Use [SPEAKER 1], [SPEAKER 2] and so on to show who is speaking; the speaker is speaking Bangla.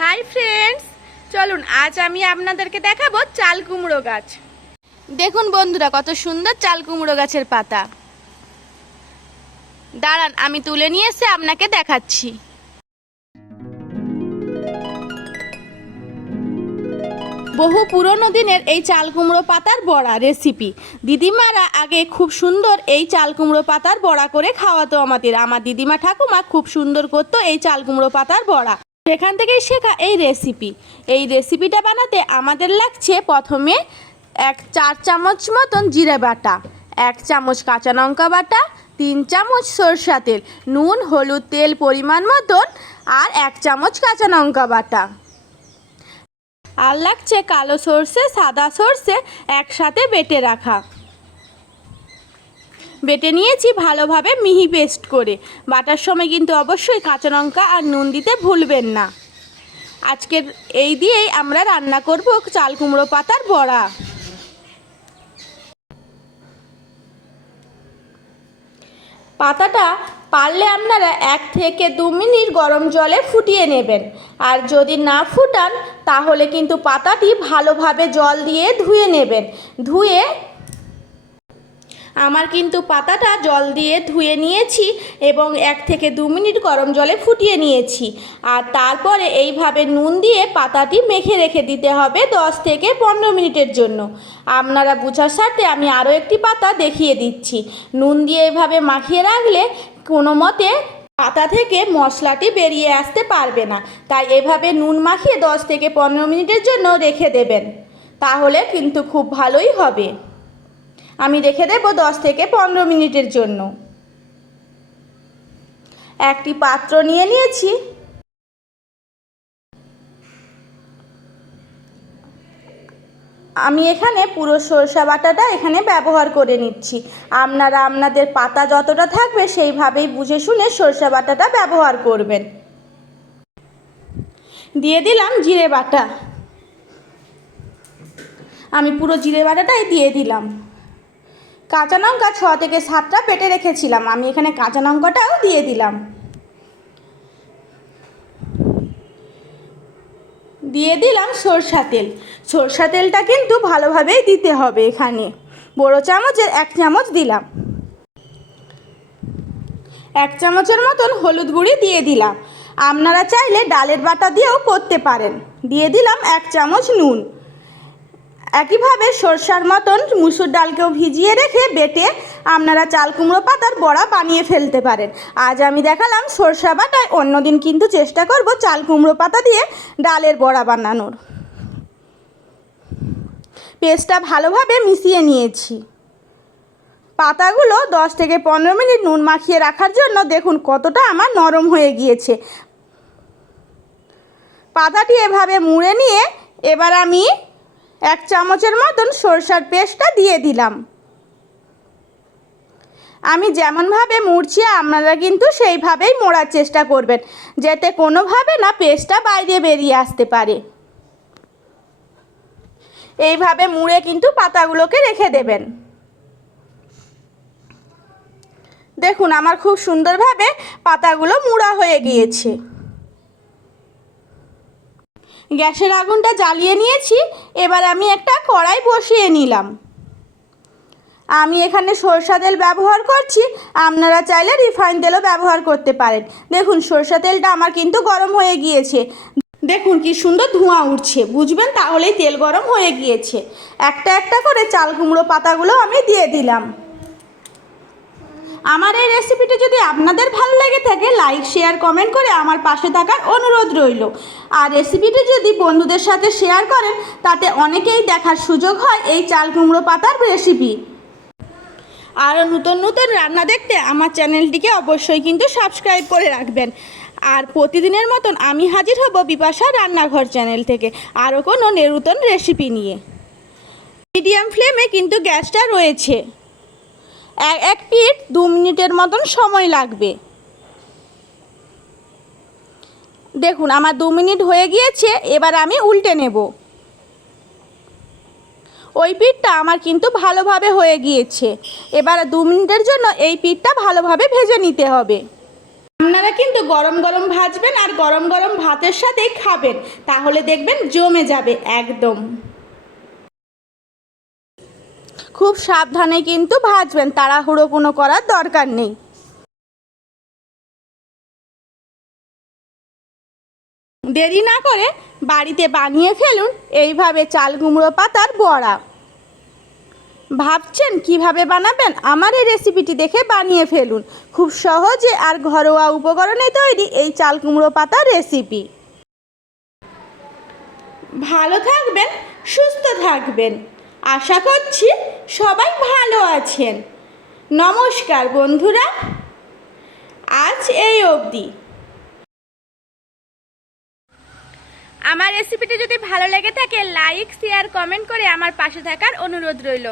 [SPEAKER 1] হাই ফ্রেন্ডস, চলুন আজ আমি আপনাদেরকে দেখাবো চাল কুমড়ো গাছ। দেখুন বন্ধুরা, কত সুন্দর চাল কুমড়ো গাছের পাতা। দাঁড়ান, আমি তুলে নিয়ে এসে আপনাকে দেখাচ্ছি। বহু পুরনো দিনের এই চাল কুমড়ো পাতার বড়া রেসিপি দিদিমারা আগে খুব সুন্দর এই চাল কুমড়ো পাতার বড়া করে খাওয়াতো আমাদের। আমার দিদিমা ঠাকুমা খুব সুন্দর করতো এই চাল কুমড়ো পাতার বড়া। সেখান থেকেই শেখা এই রেসিপি এই রেসিপিটা বানাতে আমাদের লাগছে প্রথমে এক চার চামচ মতন জিরে বাটা, এক চামচ কাঁচা লঙ্কা বাটা, তিন চামচ সরষা তেল, নুন, হলুদ তেল পরিমাণ মতন, আর এক চামচ কাঁচা লঙ্কা বাটা। আর লাগছে কালো সর্ষে, সাদা সর্ষে একসাথে বেটে রাখা। বেটে নিয়েছি ভালোভাবে মিহি পেস্ট করে। বাটার সময় কিন্তু অবশ্যই কাঁচা লঙ্কা আর নুন দিতে ভুলবেন না। আজকের এই দিয়েই আমরা রান্না করব চাল কুমড়ো পাতার বড়া। পাতাটা পারলে আপনারা এক থেকে দু মিনিট গরম জলে ফুটিয়ে নেবেন। আর যদি না ফুটান, তাহলে কিন্তু পাতাটি ভালোভাবে জল দিয়ে ধুয়ে নেবেন। ধুয়ে আমার কিন্তু পাতাটা জল দিয়ে ধুয়ে নিয়েছি এবং এক থেকে দু মিনিট গরম জলে ফুটিয়ে নিয়েছি। আর তারপরে এইভাবে নুন দিয়ে পাতাটি মেখে রেখে দিতে হবে দশ থেকে পনেরো মিনিটের জন্য। আপনারা বুঝার সাথে আমি আরও একটি পাতা দেখিয়ে দিচ্ছি। নুন দিয়ে এভাবে মাখিয়ে রাখলে কোনো মতে পাতা থেকে মশলাটি বেরিয়ে আসতে পারবে না। তাই এভাবে নুন মাখিয়ে দশ থেকে পনেরো মিনিটের জন্য রেখে দেবেন। তাহলে কিন্তু খুব ভালোই হবে। আমি রেখে দেবো দশ থেকে পনেরো মিনিটের জন্য। একটি পাত্র নিয়ে নিয়েছি। আমি এখানে পুরো সরষা বাটাটা এখানে ব্যবহার করে নিচ্ছি। আপনারা আপনাদের পাতা যতটা থাকবে সেইভাবেই বুঝে শুনে সরষা বাটাটা ব্যবহার করবেন। দিয়ে দিলাম জিরে বাটা। আমি পুরো জিরে বাটাটাই দিয়ে দিলাম। কাঁচা লঙ্কা ছ থেকে সাতটা পেটে রেখেছিলাম। আমি এখানে কাঁচা লঙ্কাটাও দিয়ে দিলাম। দিয়ে দিলাম সরষা তেল। সরষা তেলটা কিন্তু ভালোভাবেই দিতে হবে এখানে। বড় চামচের এক চামচ দিলাম। এক চামচের মতন হলুদ গুঁড়ি দিয়ে দিলাম। আপনারা চাইলে ডালের বাটা দিয়েও করতে পারেন। দিয়ে দিলাম এক চামচ নুন। একইভাবে সরষার মতন মুসুর ডালকেও ভিজিয়ে রেখে বেটে আপনারা চাল কুমড়ো পাতার বড়া বানিয়ে ফেলতে পারেন। আজ আমি দেখালাম সরষা বাটায় অন্যদিন কিন্তু চেষ্টা করব চাল কুমড়ো পাতা দিয়ে ডালের বড়া বানানোর। পেস্টটা ভালোভাবে মিশিয়ে নিয়েছি। পাতাগুলো দশ থেকে পনেরো মিনিট নুন মাখিয়ে রাখার জন্য দেখুন কতটা আমার নরম হয়ে গিয়েছে। পাতাটি এভাবে মুড়ে নিয়ে এবার আমি এক চামচের মতন সরষার পেস্টটা দিয়ে দিলাম। আমি যেমনভাবে মুড়ছি, আপনারা কিন্তু সেইভাবেই মোড়ার চেষ্টা করবেন, যাতে কোনোভাবে না পেস্টটা বাইরে বেরিয়ে আসতে পারে। এইভাবে মুড়ে কিন্তু পাতাগুলোকে রেখে দেবেন। দেখুন, আমার খুব সুন্দরভাবে পাতাগুলো মুড়া হয়ে গিয়েছে। গ্যাসের আগুনটা জ্বালিয়ে নিয়েছি, এবার আমি একটা কড়াই বসিয়ে নিলাম। আমি এখানে সরষা তেল ব্যবহার করছি, আপনারা চাইলে রিফাইন তেলও ব্যবহার করতে পারেন। দেখুন, সরষা তেলটা আমার কিন্তু গরম হয়ে গিয়েছে। দেখুন, কি সুন্দর ধোঁয়া উঠছে, বুঝবেন? তাহলেই তেল গরম হয়ে গিয়েছে। একটা একটা করে চাল কুমড়ো পাতাগুলো আমি দিয়ে দিলাম। আমার এই রেসিপিটি যদি আপনাদের ভালো লেগে থাকে লাইক শেয়ার কমেন্ট করে আমার পাশে থাকার অনুরোধ রইল। আর রেসিপিটি যদি বন্ধুদের সাথে শেয়ার করেন, তাতে অনেকেই দেখার সুযোগ হয় এই চাল কুমড়ো পাতার রেসিপি আরও নতুন নতুন রান্না দেখতে আমার চ্যানেলটিকে অবশ্যই কিন্তু সাবস্ক্রাইব করে রাখবেন। আর প্রতিদিনের মতন আমি হাজির হব বিপাশা রান্নাঘর চ্যানেল থেকে আরও কোনো নতুন রেসিপি নিয়ে। মিডিয়াম ফ্লেমে কিন্তু গ্যাসটা রয়েছে। এক পিঠ দু মিনিটের মতন সময় লাগবে। দেখুন, আমার দু মিনিট হয়ে গিয়েছে, এবার আমি উল্টে নেব। ওই পিঠটা আমার কিন্তু ভালোভাবে হয়ে গিয়েছে। এবার দু মিনিটের জন্য এই পিঠটা ভালোভাবে ভেজে নিতে হবে। আপনারা কিন্তু গরম গরম ভাজবেন আর গরম গরম ভাতের সাথে খাবেন। তাহলে দেখবেন জমে যাবে একদম। খুব সাবধানে কিন্তু ভাজবেন, তাড়াহুড়ো কোনো করার দরকার নেই। দেরি না করে বাড়িতে বানিয়ে ফেলুন এইভাবে চাল কুমড়ো পাতার বড়া। ভাবছেন কীভাবে বানাবেন? আমার এই রেসিপিটি দেখে বানিয়ে ফেলুন। খুব সহজে আর ঘরোয়া উপকরণে তৈরি এই চাল কুমড়ো পাতার রেসিপি ভালো থাকবেন, সুস্থ থাকবেন। আশা করছি সবাই ভালো আছেন। নমস্কার বন্ধুরা, আজ এই অবধি। আমার রেসিপিটি যদি ভালো লেগে থাকে লাইক শেয়ার কমেন্ট করে আমার পাশে থাকার অনুরোধ রইল।